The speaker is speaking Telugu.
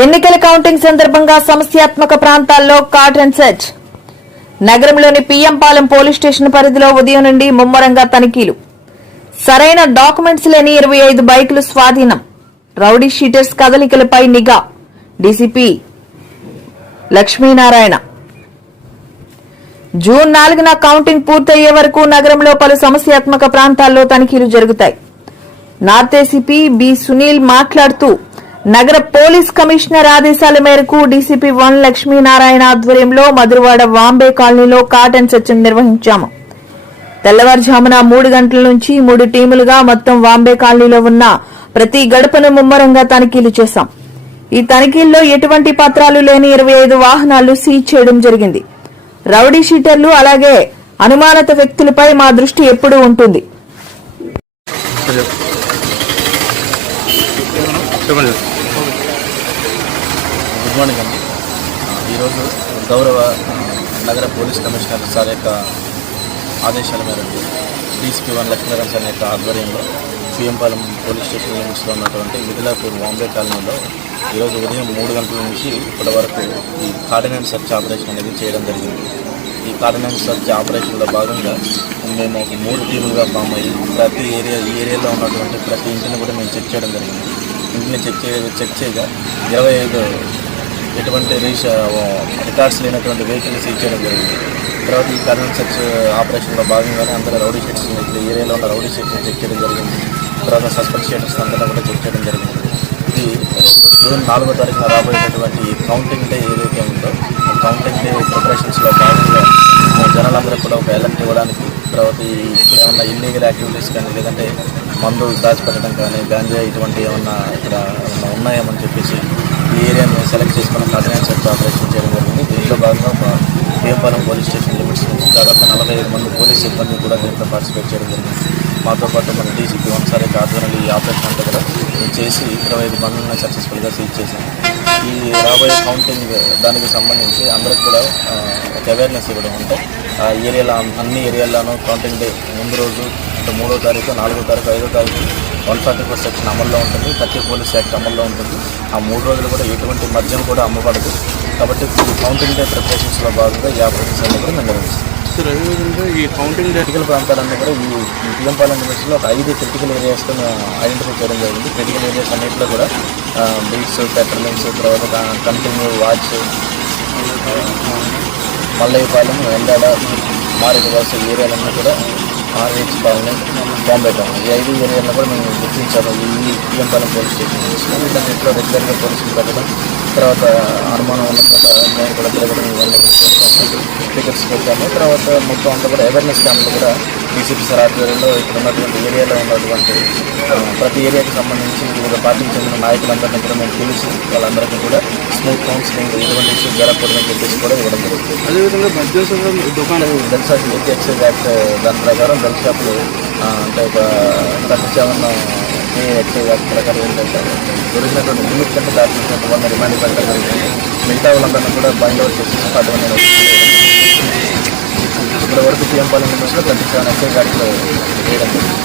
ఎన్నికల కౌంటింగ్ సందర్భంగా సమస్యాత్మక ప్రాంతాల్లో కాట్ అండ్ సెర్చ్. నగరంలోని పిఎంపాలెం పోలీస్ స్టేషన్ పరిధిలో ఉదయం నుండి ముమ్మరంగా తనిఖీలు. సరైన డాక్యుమెంట్స్ లేని ఇరవై ఐదు బైకులు స్వాధీనం. రౌడీ షీటర్స్ కదలికలపై నిఘా. డీసీపీ లక్ష్మీనారాయణ. జూన్ నాలుగున కౌంటింగ్ పూర్తయ్యే వరకు నగరంలో పలు సమస్యాత్మక ప్రాంతాల్లో తనిఖీలు జరుగుతాయి. నార్త్ ఏసీపీ బి సునీల్ మాట్లాడుతూ నగర పోలీస్ కమిషనర్ ఆదేశాల మేరకు డీసీపీ వన్ లక్ష్మీనారాయణ ఆధ్వర్యంలో మధురవాడ వాంబే కాలనీలో కాటన్ చర్చను నిర్వహించాము. తెల్లవారుజామున మూడు గంటల నుంచి మూడు టీములుగా మొత్తం వాంబే కాలనీలో ఉన్న ప్రతి గడపను ముమ్మరంగా తనిఖీలు చేశాం. ఈ తనిఖీల్లో ఎటువంటి పత్రాలు లేని ఇరవై ఐదు వాహనాలు సీజ్ చేయడం జరిగింది. రౌడీ షీటర్లు అలాగే అనుమానిత వ్యక్తులపై మా దృష్టి ఎప్పుడూ ఉంటుంది. చెప్పండి. గుడ్ మార్నింగ్ అండి. ఈరోజు గౌరవ నగర పోలీస్ కమిషనర్ సార్ యొక్క ఆదేశాల మేరకు డీసీపీ వన్ లక్ష్మీనారాయణ సార్ యొక్క ఆధ్వర్యంలో పిఎంపాలెం పోలీస్ స్టేషన్ లిమిట్స్లో ఉన్నటువంటి మిథిలాపూర్ బాంబే కాలనీలో ఈరోజు ఉదయం మూడు గంటల నుంచి ఇప్పటి వరకు ఈ కార్డినెన్స్ సెర్చ్ ఆపరేషన్ అనేది చేయడం జరిగింది. ఈ కార్డినెన్స్ సెర్చ్ ఆపరేషన్లో భాగంగా మేము ఒక మూడు టీములుగా ఫామ్ అయ్యి ప్రతి ఏరియా ఈ ఏరియాలో ఉన్నటువంటి ప్రతి ఇంటిని కూడా మేము చెక్ చేయడం జరిగింది. ఇంటిని చెక్ చే చెక్ చేయగా ఇరవై ఐదు ఎటువంటి రీష రికార్డ్స్ లేనటువంటి వెహికల్స్ ఇచ్చేయడం జరిగింది. తర్వాత ఈ కరెంట్ సెర్చ్ ఆపరేషన్లో భాగంగానే అందరూ రౌడీ షీట్స్ ఇక్కడ ఏరియాలో ఉన్న రౌడీ షీట్స్ని చెక్ చేయడం జరిగింది. తర్వాత సస్పెండ్ స్టేటస్ అందరం కూడా చెక్ చేయడం జరిగింది. ఇది జూన్ నాలుగో తారీఖున రాబోయేటటువంటి కౌంటింగ్ డే ఏదైతే ఉందో కౌంటింగ్ డే ప్రిపరేషన్స్లో భాగంగా జనాలందరూ కూడా ఒక ఎలర్ట్ ఇవ్వడానికి తర్వాత ఈ ఇప్పుడు ఏమన్నా ఇల్లీగల్ యాక్టివిటీస్ కానీ లేదంటే మందు దాచిపెట్టడం కానీ గాంజా ఇటువంటి ఏమన్నా ఇక్కడ ఉన్నాయేమని చెప్పేసి ఈ ఏరియాను సెలెక్ట్ చేసుకున్న కార్డినెన్స్ సెర్చ్ ఆపరేషన్ చేయడం జరిగింది. దీంట్లో భాగంగా ఒక పేపాలెం పోలీస్ స్టేషన్ లిమిట్స్ నుంచి దాదాపు నలభై ఐదు మంది పోలీస్ సిబ్బంది కూడా దీంట్లో పార్టిసిపేట్ చేయడం జరిగింది. మాతో పాటు మన డీసీపీ వన్సారి ఆధ్వర్యంలో ఈ ఆపరేషన్ అంతా కూడా చేసి ఇరవై ఐదు మందిని సక్సెస్ఫుల్గా సీజ్ చేశాను ఈ రాబోయే కౌంటింగ్ దానికి సంబంధించి అందరికి కూడా ఒక అవేర్నెస్ ఇవ్వడం అంటే ఆ ఏరియాలో అన్ని ఏరియాల్లోనూ కౌంటింగ్ డే ముందు రోజు అంటే మూడో తారీఖు నాలుగో తారీఖు ఐదో తారీఖు వన్ ఫార్టీ ఫోర్ సెక్షన్ అమల్లో ఉంటుంది థర్టీ పోలీస్ యాక్ట్ అమల్లో ఉంటుంది. ఆ మూడు రోజులు కూడా ఎటువంటి మద్యం కూడా అమ్మబడదు. కాబట్టి ఈ కౌంటింగ్ డే ప్రిపరేషన్స్లో భాగంగా ఈ ఆపరేషన్స్ అన్ని కూడా మేము నిర్వహిస్తాం. సార్ అదేవిధంగా ఈ కౌంటింగ్ క్రిటికల్ ప్రాంతాలన్నీ కూడా ఈ పిఎంపాలెం యూనివర్సిటీలో ఒక ఐదు క్రిటికల్ ఏరియాస్తో ఐడెంటిఫై చేయడం జరిగింది. క్రిటికల్ ఏరియాస్ అన్నింటిలో కూడా బీట్స్ పెట్రోలింగ్స్ తర్వాత కంటిన్యూ వాచ్ మల్లయ్యపాలెం ఎండాడ మారేడు వలస ఏరియాలన్నీ కూడా ఆర్హెచ్ కాలనీ బాంబే కాలనీ ఈ ఐదు ఏరియాలను కూడా మేము గుర్తించాము. ఈ పిఎంపాలెం పోలీస్ స్టేషన్ నుంచి. వీటన్నింటిలో రెగ్యులర్గా పోలీసులు పెట్టడం తర్వాత అనుమానం ఉన్న చోట నేను కూడా తిరగడం ఇవన్నీ టికెట్స్ పెట్టాము. తర్వాత మొత్తం అంతా కూడా అవేర్నెస్ క్యాంపులు కూడా డీసీపీ సార్ ఆధ్వర్యంలో ఇక్కడ ఉన్నటువంటి ఏరియాలో ఉన్నటువంటి ప్రతి ఏరియాకి సంబంధించి వివిధ పార్టీకి చెందిన నాయకులందరినీ కూడా మేము పిలిచి వాళ్ళందరికీ కూడా స్మూత్ కౌన్సిలింగ్ ఎటువంటి ఇష్యూస్ జరగకూడదని చెప్పేసి కూడా ఇవ్వడం జరుగుతుంది. అదేవిధంగా సదరం దుకాణం bell shop AP excise act దాని ప్రకారం బెల్ షాపులు అంటే ఒక thirty seven A excise act ప్రకారం ఏంటంటే దొరికినటువంటి లిమిట్ కంటే దాటినటువంటి వాళ్ళని రిమాండ్ పెట్టడం జరిగింది మిగతా వాళ్ళందరినీ కూడా బైండ్ అవుట్ చేసి అటువంటి ఇప్పటి వరకు సీఎం పాలన థర్టీ సెవెన్ ఎక్సైజ్ యాక్ట్ వేయడం జరిగింది